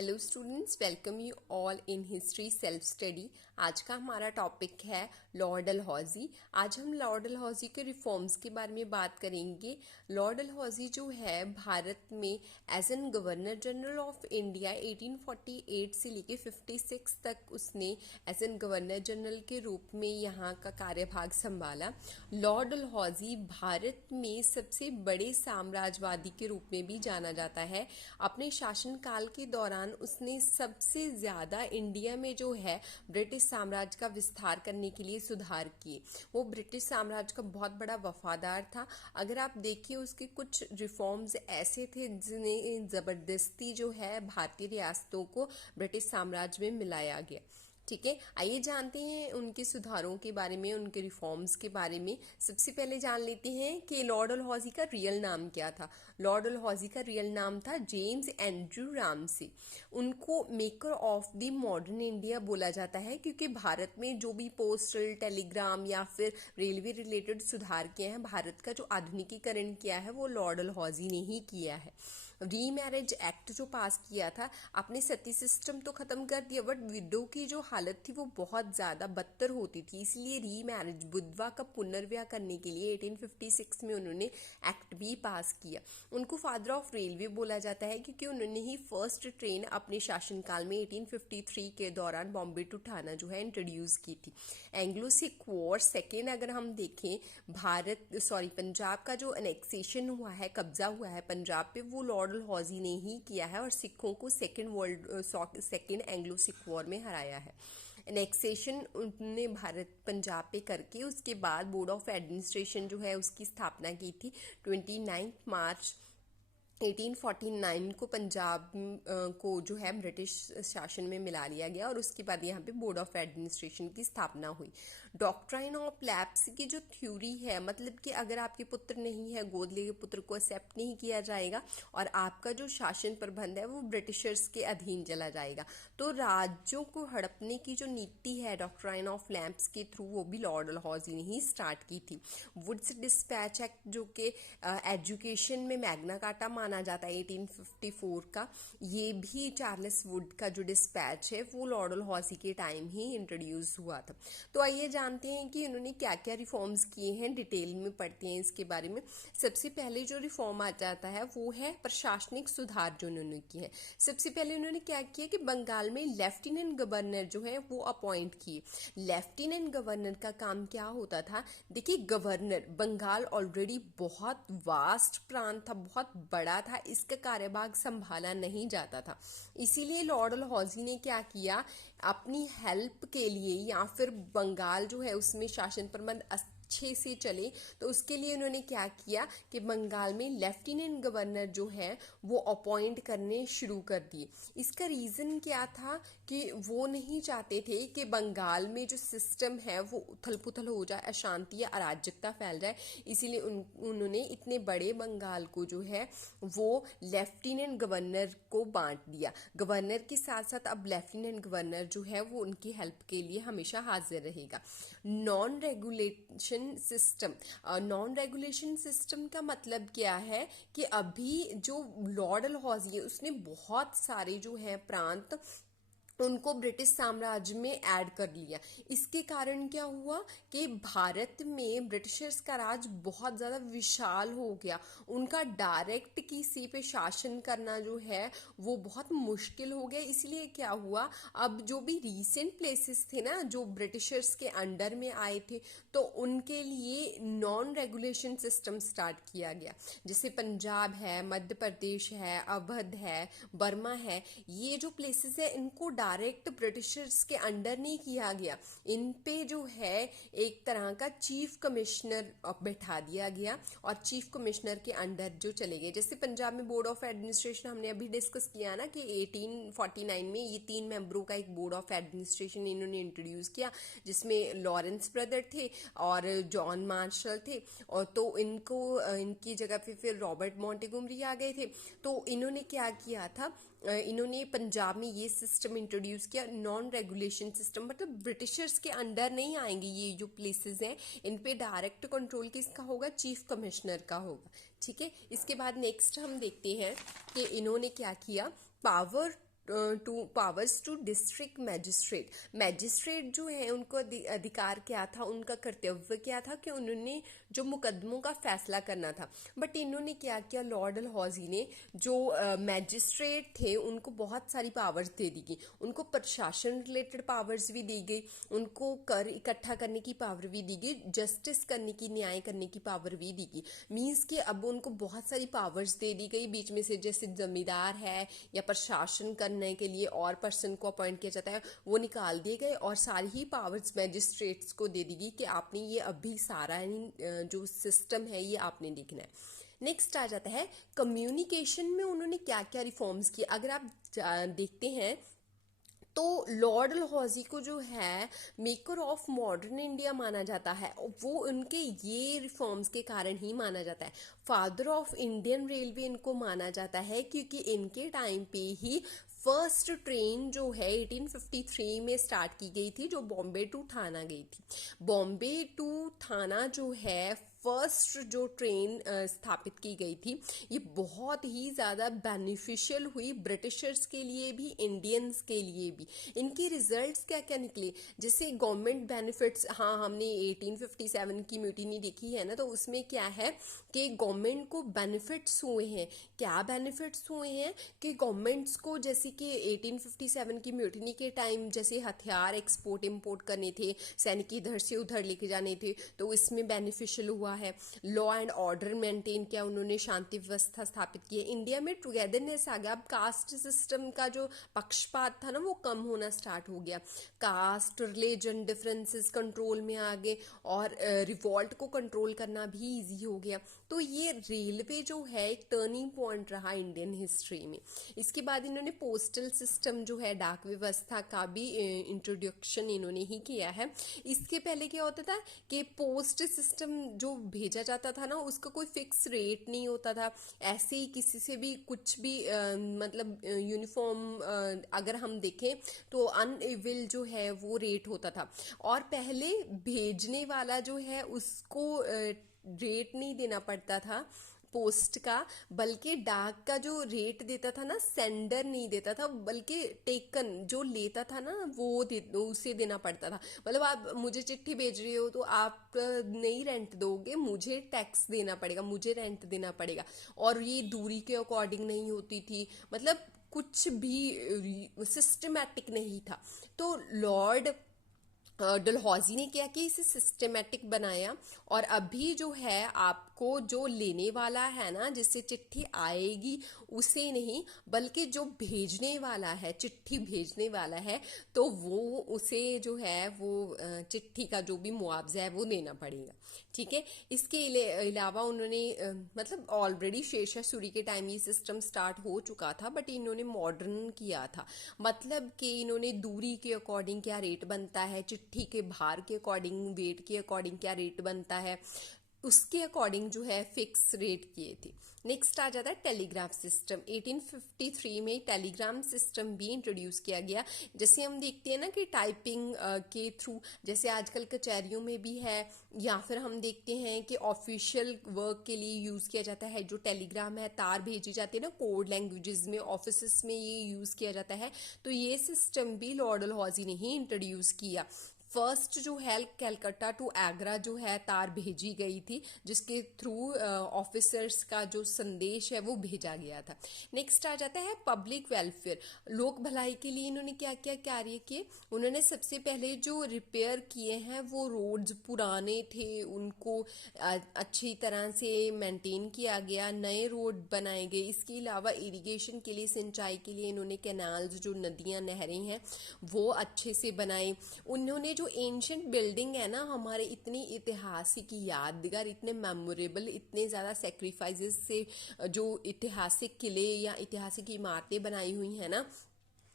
Hello students, welcome you all in history self study. आज का हमारा टॉपिक है लॉर्ड डलहौजी। आज हम लॉर्ड डलहौजी के रिफॉर्म्स के बारे में बात करेंगे। लॉर्ड डलहौजी जो है भारत में as an governor general of India 1848 से लेके 56 तक उसने एज एन गवर्नर जनरल के रूप में यहाँ का कार्यभाग संभाला। लॉर्ड डलहौजी भारत में सबसे बड़े साम्राज्यवादी के रूप में भी जाना जाता है। अपने शासनकाल के दौरान उसने सबसे ज्यादा इंडिया में जो है ब्रिटिश साम्राज्य का विस्तार करने के लिए सुधार किए। वो ब्रिटिश साम्राज्य का बहुत बड़ा वफादार था। अगर आप देखिए उसके कुछ रिफॉर्म्स ऐसे थे जिन्हें जबरदस्ती जो है भारतीय रियासतों को ब्रिटिश साम्राज्य में मिलाया गया। ठीक है, आइए जानते हैं उनके सुधारों के बारे में, उनके रिफॉर्म्स के बारे में। सबसे पहले जान लेते हैं कि लॉर्ड डलहौजी का रियल नाम क्या था। लॉर्ड डलहौजी का रियल नाम था जेम्स एंड्रू रामसे। उनको maker of the modern India बोला जाता है क्योंकि भारत में जो भी पोस्टल, टेलीग्राम या फिर रेलवे रिलेटेड सुधार किए हैं, भारत का जो आधुनिकीकरण किया है वो लॉर्ड डलहौजी ने ही किया है। रीमैरिज एक्ट जो पास किया था, आपने सती सिस्टम तो खत्म कर दिया, बट विडो की जो हालत थी वो बहुत ज्यादा बदतर होती थी, इसलिए रीमैरिज, विधवा का पुनर्विवाह करने के लिए 1856 में उन्होंने एक्ट भी पास किया। उनको फादर ऑफ रेलवे बोला जाता है क्योंकि उन्होंने ही फर्स्ट ट्रेन अपने शासनकाल में 1853 के दौरान बॉम्बे टू ठाना जो है इंट्रोड्यूस की थी। एंग्लो सिख वॉर सेकेंड अगर हम देखें, पंजाब का जो एनेक्सेशन हुआ है, कब्जा हुआ है पंजाब पे, वो लॉर्ड डलहौजी ने ही किया है और सिखों को सेकेंड एंग्लो सिख वॉर में हराया है। एनेक्सेशन उन्होंने भारत पंजाब पे करके उसके बाद बोर्ड ऑफ एडमिनिस्ट्रेशन जो है उसकी स्थापना की थी। 29 मार्च 1849 को पंजाब को जो है ब्रिटिश शासन में मिला लिया गया और उसके बाद यहाँ पे बोर्ड ऑफ एडमिनिस्ट्रेशन की स्थापना हुई। डॉक्ट्राइन ऑफ लैप्स की जो थ्योरी है, मतलब कि अगर आपके पुत्र नहीं है, गोद लिए पुत्र को एक्सेप्ट नहीं किया जाएगा और आपका जो शासन प्रबंध है वो ब्रिटिशर्स के अधीन चला जाएगा। तो राज्यों को हड़पने की जो नीति है डॉक्ट्राइन ऑफ लैप्स के थ्रू, वो भी लॉर्ड डलहौजी ने ही स्टार्ट की थी। वुड्स डिस्पैच एक्ट जो कि एजुकेशन में मैग्ना कार्टा माना जाता है 1854 का, ये भी चार्ल्स वुड का जो डिस्पैच है वो लॉर्ड डलहौजी के टाइम ही इंट्रोड्यूस हुआ था। तो आइए जानते हैं कि इन्होंने क्या क्या रिफॉर्म्स किए हैं, डिटेल में पढ़ते हैं इसके बारे में। सबसे पहले जो रिफॉर्म आ जाता है वो है प्रशासनिक सुधार जो उन्होंने किए हैं। सबसे पहले उन्होंने क्या किया कि बंगाल में लेफ्टिनेंट गवर्नर जो है वो अपॉइंट किए। लेफ्टिनेंट गवर्नर का काम क्या होता था? देखिए, गवर्नर, बंगाल ऑलरेडी बहुत वास्ट प्रांत था, बहुत बड़ा था, इसका कार्यभाग संभाला नहीं जाता था। इसीलिए लॉर्ड डलहौजी ने क्या किया, अपनी हेल्प के लिए या फिर बंगाल जो है उसमें शासन प्रबंध अच्छे से चले, तो उसके लिए उन्होंने क्या किया कि बंगाल में लेफ्टिनेंट गवर्नर जो है वो अपॉइंट करने शुरू कर दिए। इसका रीजन क्या था कि वो नहीं चाहते थे कि बंगाल में जो सिस्टम है वो उथल पुथल हो जाए, अशांति या अराजकता फैल जाए, इसीलिए उन्होंने इतने बड़े बंगाल को जो है वो लेफ्टिनेंट गवर्नर को बांट दिया। गवर्नर के साथ साथ अब लेफ्टिनेंट गवर्नर जो है वो उनकी हेल्प के लिए हमेशा हाजिर रहेगा। नॉन रेगुलेशन सिस्टम का मतलब क्या है कि अभी जो लॉर्ड डलहौजी है उसने बहुत सारे जो है प्रांत उनको ब्रिटिश साम्राज्य में ऐड कर लिया। इसके कारण क्या हुआ कि भारत में ब्रिटिशर्स का राज बहुत ज़्यादा विशाल हो गया। उनका डायरेक्ट किसी पे शासन करना जो है वो बहुत मुश्किल हो गया। इसलिए क्या हुआ, अब जो भी रीसेंट प्लेसेस थे ना जो ब्रिटिशर्स के अंडर में आए थे, तो उनके लिए नॉन रेगुलेशन सिस्टम स्टार्ट किया गया। जैसे पंजाब है, मध्य प्रदेश है, अवध है, बर्मा है, ये जो प्लेसेस है इनको डायरेक्ट ब्रिटिशर्स के अंडर नहीं किया गया। इन पे जो है एक तरह का चीफ कमिश्नर बैठा दिया गया और चीफ कमिश्नर के अंडर जो चले गए। जैसे पंजाब में बोर्ड ऑफ एडमिनिस्ट्रेशन हमने अभी डिस्कस किया ना कि 1849 में ये 3 मेंबरों का एक बोर्ड ऑफ एडमिनिस्ट्रेशन इन्होंने इंट्रोड्यूस किया, जिसमें लॉरेंस ब्रदर थे और जॉन मार्शल थे, और तो इनकी जगह पे फिर रॉबर्ट मॉन्टेगोमरी आ गए थे। तो इन्होंने क्या किया था, इन्होंने पंजाब में ये सिस्टम इंट्रोड्यूस किया, नॉन रेगुलेशन सिस्टम, मतलब ब्रिटिशर्स के अंडर नहीं आएंगे ये जो प्लेसेस हैं, इन पे डायरेक्ट कंट्रोल किसका होगा, चीफ कमिश्नर का होगा। ठीक है, इसके बाद नेक्स्ट हम देखते हैं कि इन्होंने क्या किया, power to district magistrate. Magistrate जो है उनको अधिकार क्या था, उनका कर्तव्य क्या था कि उन्होंने जो मुकदमों का फैसला करना था। बट इन्होंने क्या किया, लॉर्ड डलहौजी ने जो मैजिस्ट्रेट थे उनको बहुत सारी पावर्स दे दी गई, उनको प्रशासन रिलेटेड पावर्स भी दी गई, उनको कर इकट्ठा करने की पावर भी दी गई, जस्टिस करने की, न्याय करने की पावर भी दी गई। मीन्स कि अब उनको बहुत सारी पावर्स दे दी गई बीच में से, जैसे जमींदार है या प्रशासन करने के लिए और पर्सन को अपॉइंट किया जाता है वो निकाल दिए गए, और सारी ही पावर्स मैजिस्ट्रेट्स को दे दी गई कि आपने ये अभी सारा जो सिस्टम है ये आपने देखना है। नेक्स्ट आ जाता है कम्युनिकेशन में उन्होंने क्या क्या रिफॉर्म्स किए। अगर आप देखते हैं तो लॉर्ड डलहौजी को जो है मेकर ऑफ मॉडर्न इंडिया माना जाता है, वो उनके ये रिफॉर्म्स के कारण ही माना जाता है। फादर ऑफ इंडियन रेलवे इनको माना जाता है क्योंकि इनके टाइम पे ही फर्स्ट ट्रेन जो है 1853 में स्टार्ट की गई थी, जो बॉम्बे टू थाना गई थी। बॉम्बे टू थाना जो है फर्स्ट जो ट्रेन स्थापित की गई थी, ये बहुत ही ज़्यादा बेनिफिशियल हुई ब्रिटिशर्स के लिए भी, इंडियंस के लिए भी। इनके रिजल्ट्स क्या क्या निकले, जैसे गवर्नमेंट बेनिफिट्स। हाँ, हमने 1857 की म्यूटिनी देखी है ना, तो उसमें क्या है कि गवर्नमेंट को बेनिफिट्स हुए हैं। क्या बेनिफिट्स हुए हैं कि गवर्नमेंट्स को, जैसे कि 1857 की म्यूटिनी के टाइम जैसे हथियार एक्सपोर्ट इंपोर्ट करने थे, सैनिक इधर से उधर लेके जाने थे, तो इसमें बेनिफिशियल हुआ है। लॉ एंड ऑर्डर मेंटेन किया उन्होंने, शांति व्यवस्था स्थापित की है। इंडिया में टुगेदरनेस आ गया, अब कास्ट सिस्टम का जो पक्षपात था ना वो कम होना स्टार्ट हो गया। कास्ट रिलीजन डिफरेंसेस कंट्रोल में आ गए, और रिवॉल्ट को कंट्रोल करना भी इजी हो गया। तो ये रेलवे जो है एक टर्निंग पॉइंट रहा इंडियन हिस्ट्री में। इसके बाद इन्होंने पोस्टल सिस्टम जो है, डाक व्यवस्था का भी इंट्रोडक्शन इन्होंने ही किया है। इसके पहले क्या होता था कि पोस्ट सिस्टम जो भेजा जाता था ना, उसका कोई फिक्स रेट नहीं होता था। ऐसे ही किसी से भी कुछ भी मतलब यूनिफॉर्म अगर हम देखें तो अनइविल जो है वो रेट होता था। और पहले भेजने वाला जो है उसको रेट नहीं देना पड़ता था पोस्ट का, बल्कि डाक का जो रेट देता था ना, सेंडर नहीं देता था, बल्कि टेकन जो लेता था ना वो उसे देना पड़ता था। मतलब आप मुझे चिट्ठी भेज रहे हो तो आप नहीं रेंट दोगे, मुझे टैक्स देना पड़ेगा, मुझे रेंट देना पड़ेगा। और ये दूरी के अकॉर्डिंग नहीं होती थी, मतलब कुछ भी सिस्टमैटिक नहीं था। तो लॉर्ड डलहौजी ने क्या कि इसे सिस्टमेटिक बनाया, और अभी जो है आपको जो लेने वाला है ना, जिससे चिट्ठी आएगी उसे नहीं, बल्कि जो भेजने वाला है, चिट्ठी भेजने वाला है, तो वो उसे जो है वो चिट्ठी का जो भी मुआवजा है वो देना पड़ेगा। ठीक है। इसके अलावा उन्होंने मतलब ऑलरेडी शेरशाह सूरी के टाइम ये सिस्टम स्टार्ट हो चुका था, बट इन्होंने मॉडर्न किया था। मतलब कि इन्होंने दूरी के अकॉर्डिंग क्या रेट बनता है, चिट्ठी के भार के अकॉर्डिंग, वेट के अकॉर्डिंग क्या रेट बनता है, उसके अकॉर्डिंग जो है फिक्स रेट किए थे। नेक्स्ट आ जाता है टेलीग्राफ सिस्टम। 1853 में टेलीग्राम सिस्टम भी इंट्रोड्यूस किया गया। जैसे हम देखते हैं ना कि टाइपिंग के थ्रू, जैसे आजकल कचहरियों में भी है, या फिर हम देखते हैं कि ऑफिशियल वर्क के लिए यूज़ किया जाता है जो टेलीग्राम है, तार भेजी जाती है ना कोड लैंग्वेजेस में, ऑफिस में ये यूज़ किया जाता है। तो ये सिस्टम भी लॉर्ड डलहौजी ने ही इंट्रोड्यूस किया। फर्स्ट जो है कैलकाटा टू आगरा जो है तार भेजी गई थी, जिसके थ्रू ऑफिसर्स का जो संदेश है वो भेजा गया था। नेक्स्ट आ जाता है पब्लिक वेलफेयर। लोक भलाई के लिए इन्होंने क्या क्या कार्य किए। उन्होंने सबसे पहले जो रिपेयर किए हैं वो रोड्स पुराने थे, उनको अच्छी तरह से मेंटेन किया गया, नए रोड बनाए गए। इसके अलावा इरिगेशन के लिए, सिंचाई के लिए इन्होंने कैनाल्स, जो नदियां नहरें हैं वो अच्छे से बनाए। उन्होंने जो एंशियंट बिल्डिंग है ना हमारे, इतनी ऐतिहासिक यादगार, इतने मेमोरेबल, इतने ज़्यादा सेक्रीफाइसेस से जो ऐतिहासिक किले या ऐतिहासिक इमारतें बनाई हुई हैं ना,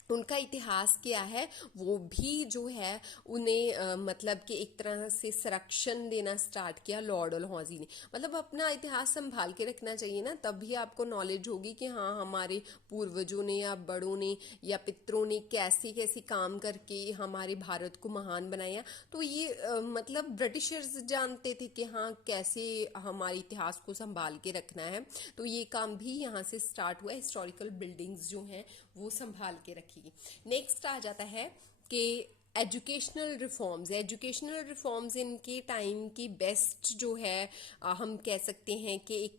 उनका इतिहास क्या है वो भी जो है उन्हें मतलब कि एक तरह से संरक्षण देना स्टार्ट किया लॉर्ड डलहौजी ने। मतलब अपना इतिहास संभाल के रखना चाहिए ना, तभी आपको नॉलेज होगी कि हाँ हमारे पूर्वजों ने या बड़ों ने या पितरों ने कैसे कैसे काम करके हमारे भारत को महान बनाया। तो ये मतलब ब्रिटिशर्स जानते थे कि हाँ कैसे हमारे इतिहास को संभाल के रखना है। तो ये काम भी यहाँ से स्टार्ट हुआ, हिस्टोरिकल बिल्डिंग्स जो हैं वो संभाल के रखी। नेक्स्ट आ जाता है कि एजुकेशनल रिफॉर्म्स इनके टाइम की बेस्ट जो है हम कह सकते हैं कि एक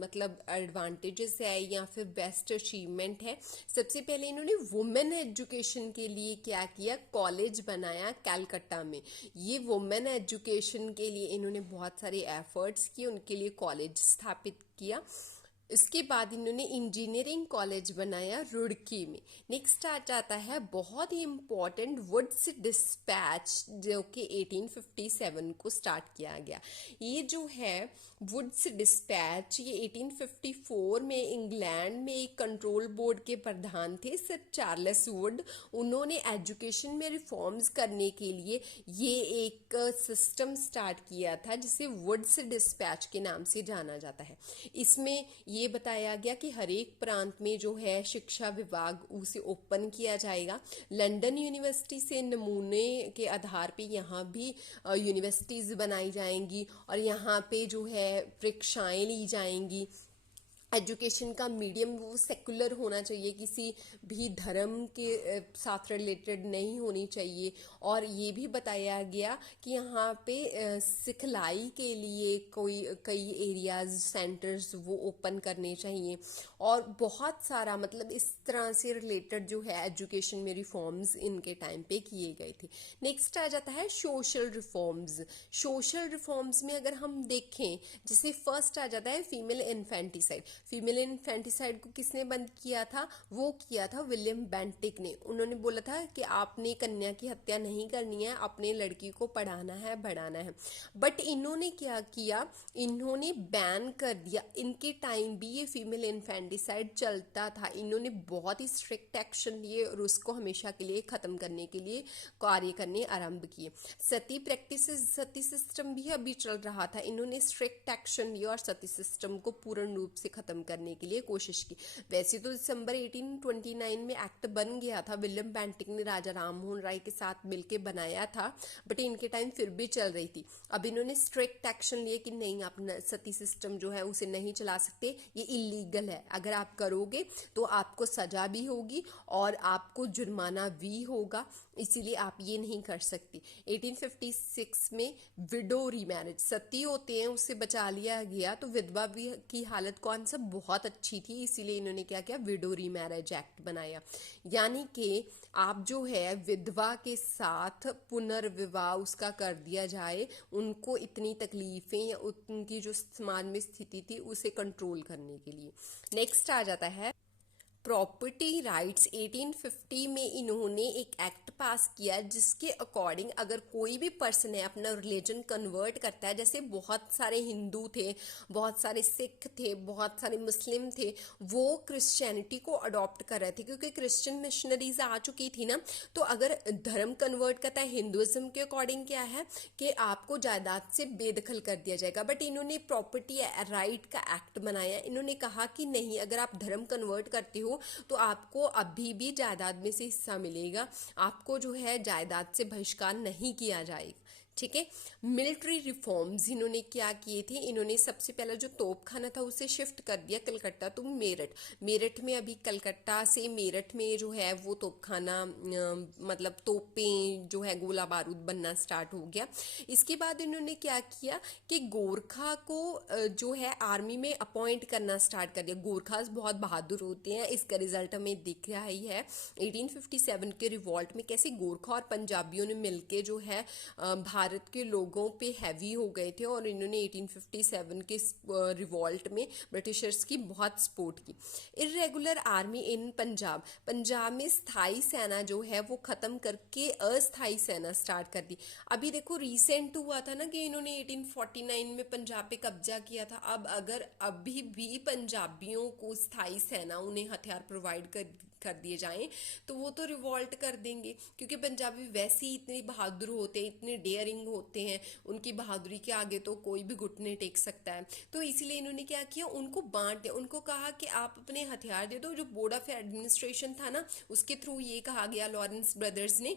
मतलब एडवांटेजेस है या फिर बेस्ट अचीवमेंट है। सबसे पहले इन्होंने वुमेन एजुकेशन के लिए क्या किया, कॉलेज बनाया कलकत्ता में। ये वुमेन एजुकेशन के लिए इन्होंने बहुत सारे एफर्ट्स किए, उनके लिए कॉलेज स्थापित किया। इसके बाद इन्होंने इंजीनियरिंग कॉलेज बनाया रुड़की में। नेक्स्ट आ जाता है बहुत ही इम्पोर्टेंट वुड्स डिस्पैच, जो कि 1857 को स्टार्ट किया गया। ये जो है वुड्स डिस्पैच, ये 1854 में इंग्लैंड में एक कंट्रोल बोर्ड के प्रधान थे सर चार्ल्स वुड। उन्होंने एजुकेशन में रिफॉर्म्स करने के लिए ये एक सिस्टम स्टार्ट किया था जिसे वुड्स डिस्पैच के नाम से जाना जाता है। इसमें ये बताया गया कि हर एक प्रांत में जो है शिक्षा विभाग उसे ओपन किया जाएगा। लंदन यूनिवर्सिटी से नमूने के आधार पे यहाँ भी यूनिवर्सिटीज़ बनाई जाएंगी और यहाँ पे जो है परीक्षाएं ली जाएंगी। एजुकेशन का मीडियम वो सेकुलर होना चाहिए, किसी भी धर्म के साथ रिलेटेड नहीं होनी चाहिए। और ये भी बताया गया कि यहाँ पे सिखलाई के लिए कई एरियाज सेंटर्स वो ओपन करने चाहिए। और बहुत सारा मतलब इस तरह से रिलेटेड जो है एजुकेशन में रिफॉर्म्स इनके टाइम पे किए गए थे। नेक्स्ट आ जाता है सोशल रिफॉर्म्स। सोशल रिफॉर्म्स में अगर हम देखें, जैसे फर्स्ट आ जाता है फीमेल इन्फेंटिसाइड। फीमेल इन्फेंटिसाइड को किसने बंद किया था, वो किया था विलियम बेंटिक ने। उन्होंने बोला था कि आपने कन्या की हत्या नहीं करनी है, अपने लड़की को पढ़ाना है बढ़ाना है। बट इन्होंने क्या किया, इन्होंने बैन कर दिया। इनके टाइम भी ये फीमेल इन्फेंटिसाइड चलता था। इन्होंने बहुत ही स्ट्रिक्ट एक्शन लिए और उसको हमेशा के लिए ख़त्म करने के लिए कार्य करने आरंभ किए। सती प्रैक्टिस, सती सिस्टम भी अभी चल रहा था। इन्होंने स्ट्रिक्ट एक्शन लिया और सती सिस्टम को पूर्ण रूप से ख़त्म करने के लिए कोशिश की। वैसे तो दिसंबर 1829 में एक्ट बन गया था, विलियम बेंटिक ने राजा राममोहन राय के साथ मिलकर बनाया था, बट इनके टाइम फिर भी चल रही थी। अब इन्होंने स्ट्रिक्ट एक्शन लिए कि नहीं, आप सती सिस्टम जो है उसे नहीं चला सकते, ये इलीगल है। अगर आप करोगे तो आपको सजा भी होगी और आपको जुर्माना भी होगा, इसीलिए आप ये नहीं कर सकती। 1856 में विडो रीमैरिज, सती होते हैं उससे बचा लिया गया, तो विधवा भी की हालत कौन सा बहुत अच्छी थी, इसीलिए इन्होंने क्या किया, विडो रीमैरिज एक्ट बनाया। यानी कि आप जो है विधवा के साथ पुनर्विवाह उसका कर दिया जाए, उनको इतनी तकलीफें या उनकी जो समाज में स्थिति थी उसे कंट्रोल करने के लिए। नेक्स्ट आ जाता है प्रॉपर्टी राइट्स। 1850 में इन्होंने एक एक्ट पास किया जिसके अकॉर्डिंग अगर कोई भी पर्सन है अपना रिलीजन कन्वर्ट करता है, जैसे बहुत सारे हिंदू थे, बहुत सारे सिख थे, बहुत सारे मुस्लिम थे, वो क्रिश्चियनिटी को अडॉप्ट कर रहे थे क्योंकि क्रिश्चियन मिशनरीज आ चुकी थी ना। तो अगर धर्म कन्वर्ट करता है हिंदुइज्म के अकॉर्डिंग क्या है कि आपको जायदाद से बेदखल कर दिया जाएगा। बट इन्होंने प्रॉपर्टी राइट का एक्ट बनाया। इन्होंने कहा कि नहीं, अगर आप धर्म कन्वर्ट करते हो तो आपको अभी भी जायदाद में से हिस्सा मिलेगा, आपको जो है जायदाद से बहिष्कार नहीं किया जाएगा। ठीक है। मिलिट्री रिफॉर्म्स इन्होंने क्या किए थे, इन्होंने सबसे पहला जो तोपखाना था उसे शिफ्ट कर दिया कलकत्ता टू मेरठ। मेरठ में अभी कलकत्ता से मेरठ में जो है वो तोपखाना मतलब तोपें जो है गोला बारूद बनना स्टार्ट हो गया। इसके बाद इन्होंने क्या किया कि गोरखा को जो है आर्मी में अपॉइंट करना स्टार्ट कर दिया। गोरखास बहुत बहादुर होते हैं, इसका रिजल्ट हमें दिख रहा ही है। 1857 के रिवॉल्ट में कैसे गोरखा और पंजाबियों ने मिलके जो है भारत के लोगों पे हैवी हो गए थे और इन्होंने 1857 के रिवॉल्ट में ब्रिटिशर्स की बहुत सपोर्ट की। इरेगुलर आर्मी इन पंजाब, पंजाब में स्थाई सेना जो है वो ख़त्म करके अस्थाई सेना स्टार्ट कर दी। अभी देखो रिसेंट हुआ था ना कि इन्होंने 1849 में पंजाब पे कब्जा किया था। अब अगर अभी भी पंजाबियों को स्थाई सेना उन्हें हथियार प्रोवाइड कर दिए जाएं तो वो तो रिवॉल्ट कर देंगे, क्योंकि पंजाबी वैसे ही इतने बहादुर होते हैं, इतने डेयरिंग होते हैं, उनकी बहादुरी के आगे तो कोई भी घुटने टेक सकता है। तो इसीलिए इन्होंने क्या किया, उनको बांट दिया, उनको कहा कि आप अपने हथियार दे दो। जो बोर्ड ऑफ एडमिनिस्ट्रेशन था ना, उसके थ्रू ये कहा गया लॉरेंस ब्रदर्स ने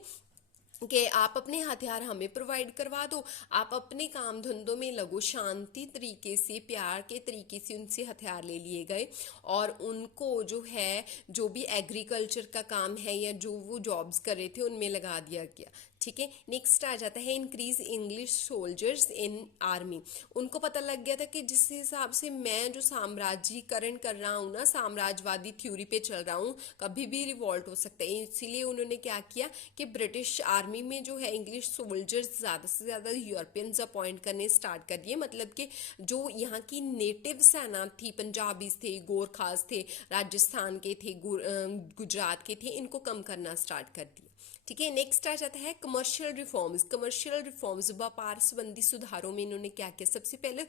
कि आप अपने हथियार हमें प्रोवाइड करवा दो, आप अपने काम धंधों में लगो। शांति तरीके से, प्यार के तरीके से उनसे हथियार ले लिए गए और उनको जो है, जो भी एग्रीकल्चर का काम है या जो वो जॉब्स कर रहे थे उनमें लगा दिया गया। ठीक है, नेक्स्ट आ जाता है increase English soldiers in army. उनको पता लग गया था कि जिस हिसाब से मैं जो साम्राज्यकरण कर रहा हूँ ना, साम्राज्यवादी थ्योरी पे चल रहा हूँ, कभी भी रिवॉल्ट हो सकता है। इसीलिए उन्होंने क्या किया कि ब्रिटिश आर्मी में जो है इंग्लिश सोल्जर्स ज़्यादा से ज़्यादा यूरोपियंस अपॉइंट करने स्टार्ट कर दिए। मतलब कि जो यहाँ की नेटिव सेना थी, पंजाबीज थे, गोरखास थे, राजस्थान के थे, गुजरात के थे, इनको कम करना स्टार्ट कर दिया। ठीक है, नेक्स्ट आ जाता है कमर्शियल रिफॉर्म्स। कमर्शियल रिफॉर्म्स, व्यापार संबंधी सुधारों में इन्होंने क्या किया, सबसे पहले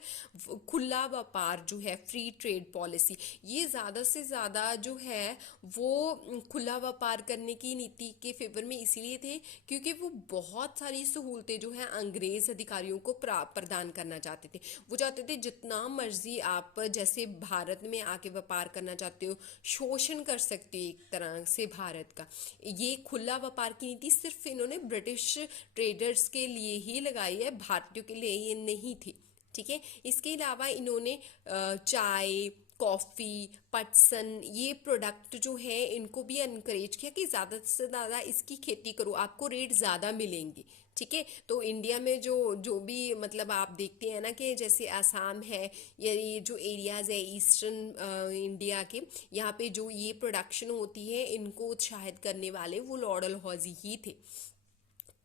खुला व्यापार जो है, फ्री ट्रेड पॉलिसी, ये ज़्यादा से ज़्यादा जो है वो खुला व्यापार करने की नीति के फेवर में इसीलिए थे क्योंकि वो बहुत सारी सहूलतें जो है अंग्रेज अधिकारियों को प्रदान करना चाहते थे। वो चाहते थे जितना मर्जी आप जैसे भारत में आके व्यापार करना चाहते हो, शोषण कर सकते हो एक तरह से भारत का। ये खुला व्यापार की नीति सिर्फ इन्होंने ब्रिटिश ट्रेडर्स के लिए ही लगाई है, भारतीयों के लिए ये नहीं थी। ठीक है, इसके अलावा इन्होंने चाय, कॉफ़ी, पटसन, ये प्रोडक्ट जो है इनको भी इनकरेज किया कि ज़्यादा से ज़्यादा इसकी खेती करो, आपको रेट ज़्यादा मिलेंगे। ठीक है, तो इंडिया में जो जो भी मतलब आप देखते हैं ना कि जैसे आसाम है या ये जो एरियाज़ है ईस्टर्न इंडिया के, यहाँ पे जो ये प्रोडक्शन होती है इनको उत्साहित करने वाले वो लॉर्ड डलहौजी ही थे।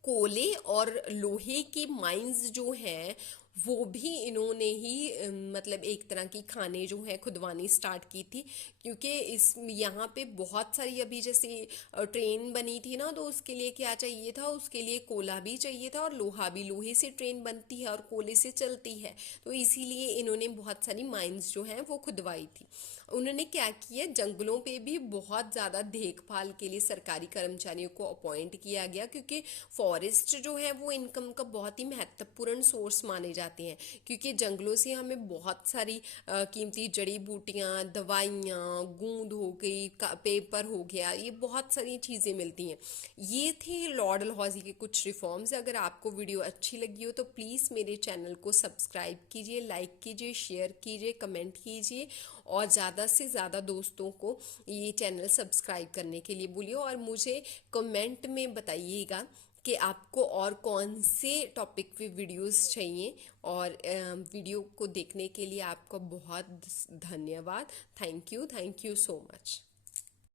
कोयले और लोहे की माइंस जो हैं वो भी इन्होंने ही मतलब एक तरह की खाने जो है खुदवानी स्टार्ट की थी, क्योंकि इस यहाँ पे बहुत सारी अभी जैसे ट्रेन बनी थी ना, तो उसके लिए क्या चाहिए था, उसके लिए कोयला भी चाहिए था और लोहा भी। लोहे से ट्रेन बनती है और कोयले से चलती है, तो इसीलिए इन्होंने बहुत सारी माइंस जो हैं वो खुदवाई थी। उन्होंने क्या किया, जंगलों पे भी बहुत ज़्यादा देखभाल के लिए सरकारी कर्मचारियों को अपॉइंट किया गया, क्योंकि फॉरेस्ट जो है वो इनकम का बहुत ही महत्वपूर्ण सोर्स माने जाते हैं, क्योंकि जंगलों से हमें बहुत सारी कीमती जड़ी बूटियाँ, दवाइयाँ, गूंद हो गई, पेपर हो गया, ये बहुत सारी चीज़ें मिलती हैं। ये थे लॉर्ड डलहौजी के कुछ रिफॉर्म्स। अगर आपको वीडियो अच्छी लगी हो तो प्लीज़ मेरे चैनल को सब्सक्राइब कीजिए, लाइक कीजिए, शेयर कीजिए, कमेंट कीजिए और ज़्यादा से ज़्यादा दोस्तों को ये चैनल सब्सक्राइब करने के लिए बोलिए। और मुझे कमेंट में बताइएगा कि आपको और कौन से टॉपिक पे वीडियोस चाहिए। और वीडियो को देखने के लिए आपका बहुत धन्यवाद। Thank you so much.